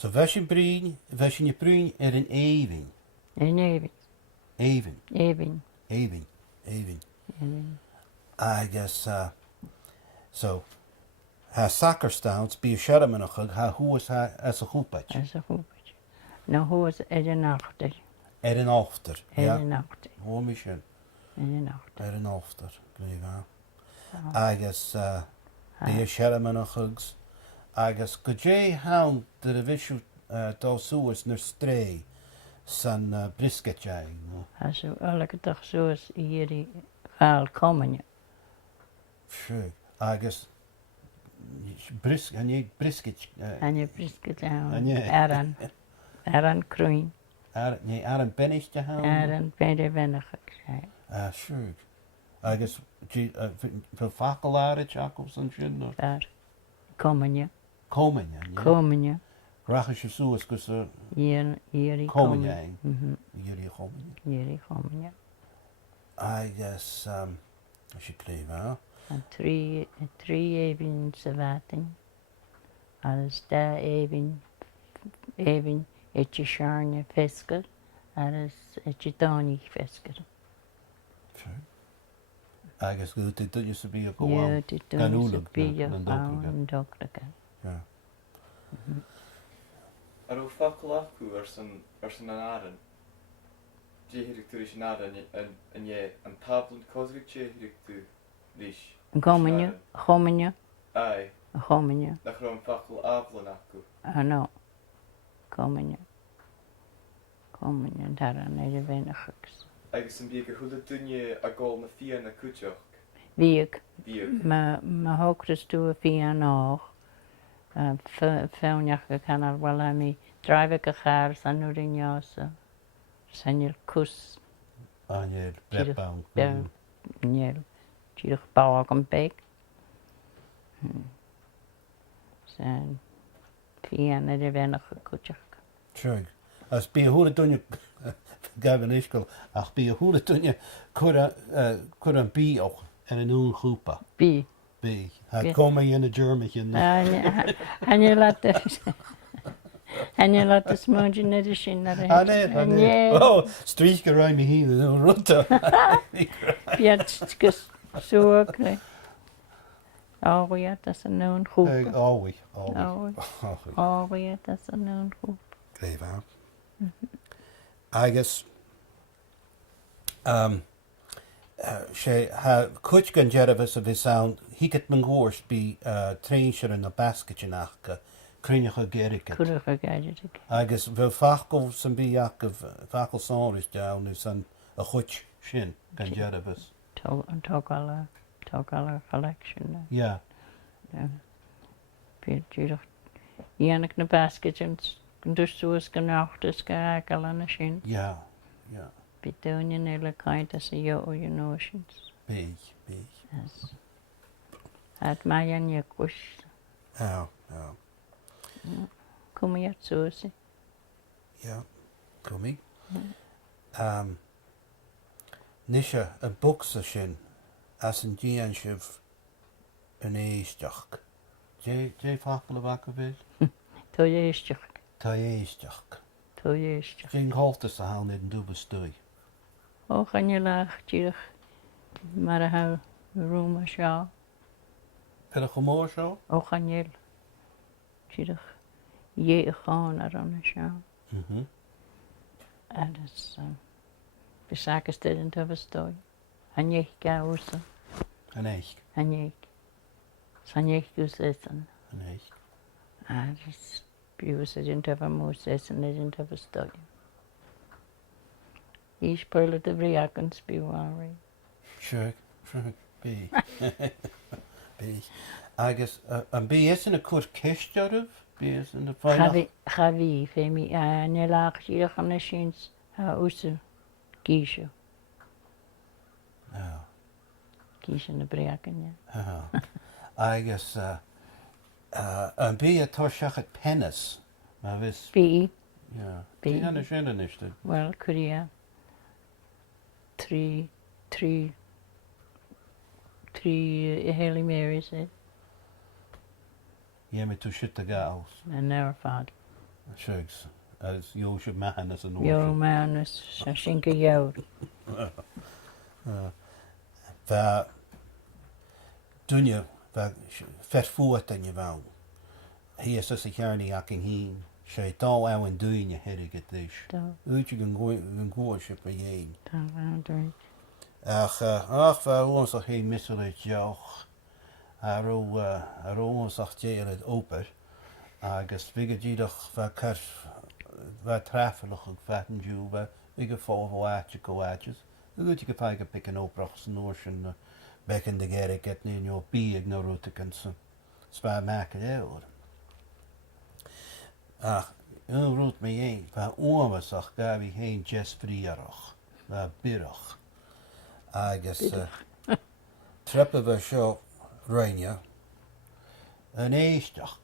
So veshin je bryn een even. Een even. Even. Even. Even. Even. Even. I guess, so, ha soccer stounds, be a shadamanachug, ha who was ha as a hoopach. As een hoepetje. Nou, hoe is het een achter? Een after, ja. Een achter. Hoe mission. Een achter. Een after, gleef aan. I guess, be a shadamanachugs. I guess, could je hound the vishu dosuas ner stray san brisket jay, no? Als je elke dag zoals hier die gaal komen. Sure. I guess, brisket, En je brisket aan. En je- Eran. Eran kruin. nee, Aaron Bennish te hound. Eran bij de wennig. Sure. I guess, voor fakelaren, Jacobs en shit, no? Daar. Komen je. Komen, ja. Komen je. Graag je zoals, kus Hier die komen komen. jij. Mhm. Jullie komen. Hier die komen je. I guess, als je kleef, hè? En drie even wating. Als daar even het je scharne fisker. Als het je tonig fisker. Sure. I guess, goed, dit used to be a Ja, go dit Kan doen ze oorlog, bij ja, je een vrouw dokter, en dokter. Ja. Ar ó fakul acu ar san an aran. Déhirig tú is an aran an é an tablan cosrig déhirig tú lís. Komen je. Ai, nach ra an fakul aflan acu. No. Komen je daar aan de wenigers. Agus an bíag thula dunne a gáil na fian na cúteach. Wie ik. Bíag. Me hoogtes toe via nog. Fewnjach kan er wel aan mij. Drijf ik haar san nu in jase. San je kus. Aan je bredbaan. Ja. Njel. Tjierig bouw ik een beek. Zijn via naar de wenige kutjach. Sure. Als bij hoe doen je, Gavin Ischkel, ach bij hoe doen je, kur een bie ook en een nieuwe groepa. Wie? Bie. Hij komen in de Germany. En je laat de smootje net eens in naar de Ah, nee. Oh, street around me hier, no rutte. Pietskes zoek. Oh ja, dat is een nieuwe groep. Alweer. Oh ja, dat is een nieuwe groep. Greef aan. I guess, she ha kutgan jervis of his sound, he get mengorst be trainshire in a basket in achka, krinja geriket. Kurige gadget. I guess the fakel some be yak of fakel songs down is an a hutch shin gan jervis. Talk all collection. Yeah. Pietjig. Janik na basket en dus zoals genoeg dus gerakel aan de shin. Yeah. Betoon je hele kind as je notions. Big. Yes. Het mij aan je kus. Oh. Kom je het zo zien? Yeah. Coming. Nisha a booksa shin as in gian shiv an eistach. J fakel bak of it? To je is Ta eistach. To je is Jing haltes a hound in duba stui. Oh, gaan je laag, tjierig. Maar hou room als jou. Per a chumor show? Oh, gaan je. Tjierig. Je gaan er aan als jou. En dat is... Bezaken steden te verstaan. En je gaat oesten. An eich. En je. Zijn je gezetten. An eich. En dat is... Biuwse didn't have a moose and they didn't have a study. Each pearl of the Briakans be worried. Sure. B. I guess, and B isn't a kurt kish jaruf? B isn't a final? Gavi, Femi, and a laag hier gaan de shins, oese, kiesje. No. Kiesje in de Briakan, ja. I guess, and B a torshachet pennis. Maar wis, B, ja. B. Die aan de schinden is het. well, Korea. Three Haile Marys, Ja, met toe shit te gaals. and never found. Shugs, as you should man as an Your ocean. man is a shinka yaud. Va dunje, va vervoert in je wou. Hier is dus een jarnie aking heen. Zij taal aan en doen je herrig het is. Uit je een goosje per jeen. Ach, waar ons nog geen missel uit jou. Aro ons nog jail het open. Agus bigger je toch waar trafelig ook vatten je waar bigger vol waatje koaatjes. Uit je gepaige pikken oprachs notion back in de gerrig het in jouw bieg naar roetekens. Zwaar maken heel. Ach, een roet me een, van oormesach daar wie heen jes vrierig, waar birrig. Agus, treppen we zo reine, een eestach.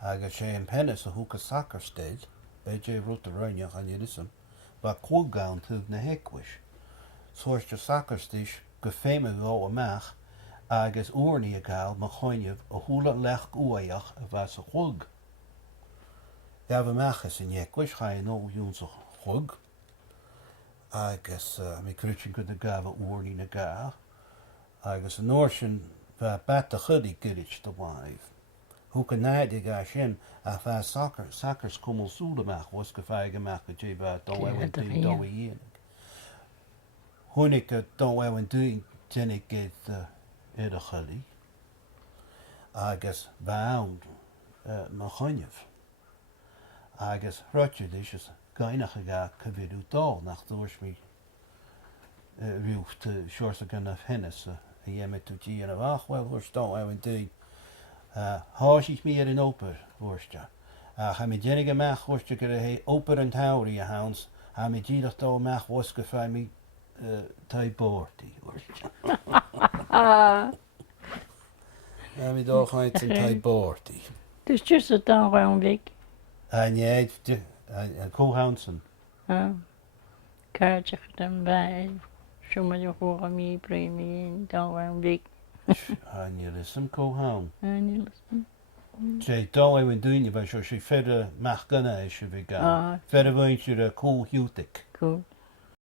Agus je een pennis a hoeke soccer steed, bij je roet de reine aan je lissem, waar koelgaan te de hekwish. Zoals je soccer steed, gefeime wel maag, agus oornie gaal, maar gewoon je a hula lech oeiach, waar ze hug. Ja, we maken ze niet. Ik ga je nou jongens goed. Agus, mijn kruidje kunt de gave oor niet gaan. Agus een noortje waar batte goedie kruidje te wijf. Hoe kan hij die gaan zien? Als hij zakkers komen zoelen maken, was gevaar gemaakt dat je bij dan wel een ding dan weer hier. Hoe ik het dan wel een ding, ten ik het in de goedie. Agus, bound, mijn gonjef. Agus rotje dus is geinige ga kavidu dal nach doors me roof te shorts gan of hennis en je met toetje en ach wel worst dan I went do haas ik meer in oper worstja ha me jenige mag worstje gere he oper en hourie je hounds ha me jidag dal mag woske fry me tai boorty worstja ha me dal gaat een tai boorty Dus just a down round week. En jij, Kohansen. Kaartje gedaan bij. Zomaar je horen mee, premie, down round week. En je is een Kohan. En je listen. Zij taal even doen, maar als je verder mag kunnen, als je weer gaat. Verder woont je de kool huwelijk. Cool.